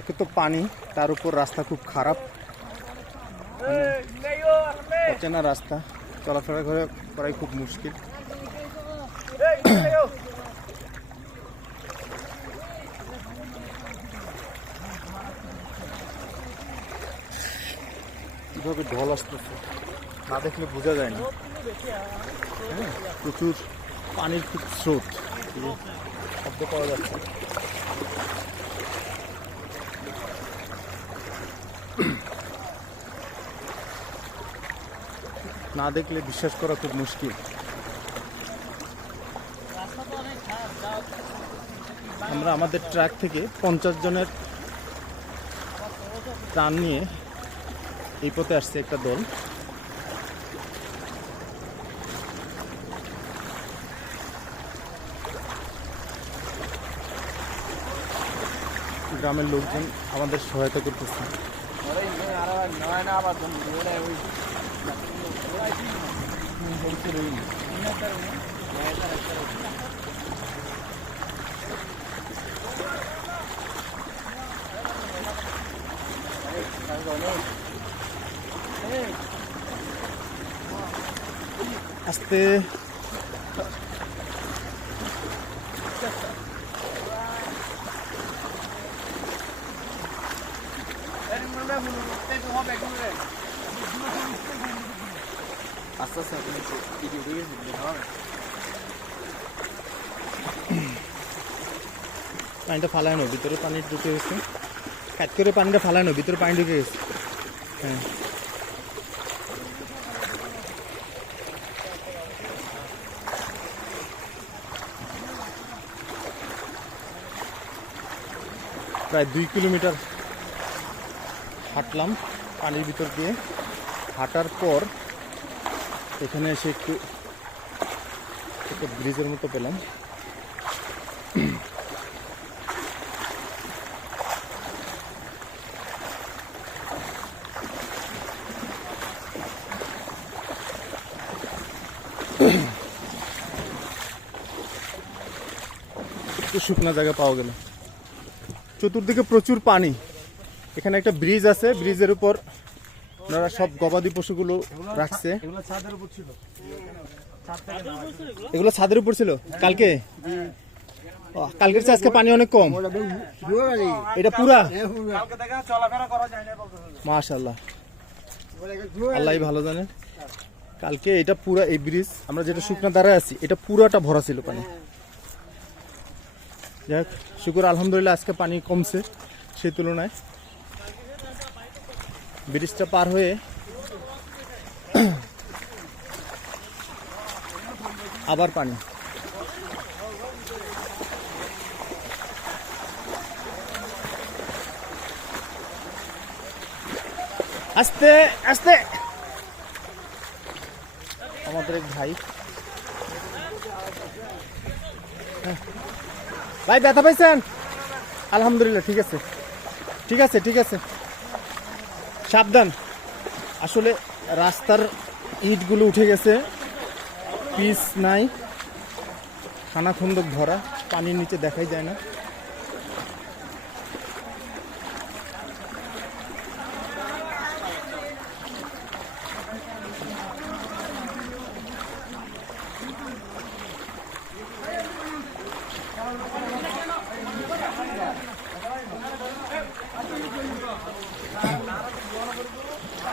একে তো পানি তার উপর রাস্তা খুব খারাপ। অচেনা রাস্তা। চলাফেরা করে করাই খুব মুশকিল। কীভাবে ঢল আসতেছে না দেখলে বোঝা যায় না। হ্যাঁ, প্রচুর পানির খুব স্রোত। শব্দ পাওয়া যাচ্ছে। না দেখলে বিশ্বাস করা খুব মুশকিল। আমরা আমাদের ট্রাক থেকে পঞ্চাশ জনের প্রাণ নিয়ে এই পথে আসছে একটা দল। গ্রামের লোকজন আমাদের সহায়তা করতেছে। 아스트 Pega um homem agora, velho. আস্তে আস্তে আপনি ভিডিও দিয়ে হবে পানিটা ফালানো ভিতরে পানি ঢুকে গেছে কাজ করে পানিটা ফালানো ভিতরে পানি ঢুকে গেছে হ্যাঁ প্রায় দুই কিলোমিটার হাঁটলাম পানির ভিতর দিয়ে। হাঁটার পর এখানে এসে একটু, একটা ব্রিজের মতো পেলাম। একটু শুকনা জায়গা পাওয়া গেল। চতুর্দিকে প্রচুর পানি। এখানে একটা ব্রিজ আছে ব্রিজের উপর ওনারা সব গবাদি পশুগুলো রাখছে। এগুলো ছাদের উপর ছিল? কালকে? কালকের চেয়ে আজকে পানি অনেক কম। এটা পুরা? মাশাল্লাহ আল্লাহ ভালো জানে। কালকে এটা পুরা এই ব্রিজ, আমরা যেটা শুকনা দ্বারা আছি, এটা পুরাটা ভরা ছিল পানি। যাক, শুকুর, আলহামদুলিল্লাহ আজকে পানি কমছে সেই তুলনায়। ব্রিজটা পার হয়ে আবার পানি। আস্তে আস্তে। আমাদের এক ভাই। ভাই, ব্যথা পাইছেন? আলহামদুলিল্লাহ, ঠিক আছে। ঠিক আছে ঠিক আছে। সাবধান। আসলে রাস্তার ইটগুলো উঠে গেছে। পিস নাই। খানা খন্দক ভরা। পানির নিচে দেখাই যায় না।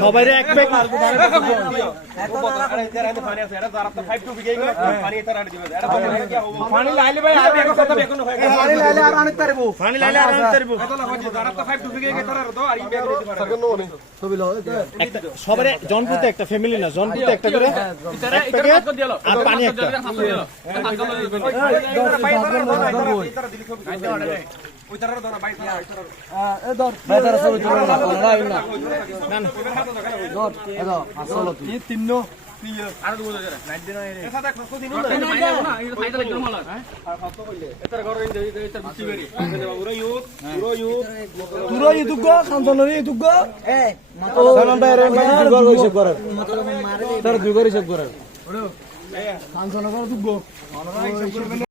সবাই এক ব্যাগ পানি লাইলে ভাই আমি এক কথা বেকনো হয় পানি লাইলে আর অনেক তারবো। পানি লাইলে আর আনতে পারব। এত লাগা যারা তো 5 ডুবে গিয়ে তারা তো আর ই ব্যাগ দিতে পারে একটা জনপ্রতি একটা ফ্যামিলি না জনপ্রতি একটা করে। এক প্যাকেট আর পানি একটা। তিন এ। হ্যাঁ আর কত কইলে এটার ঘর ইন দেই এটার বিচি বেরি পুরো ইউথ পুরো ইউথ। তুরো ইদুগ খানজনের ইদুগ এ সালাম ভাই রে দুই ঘর হিসাব করার তার ঘর হিসাব করার খানজনের দুগ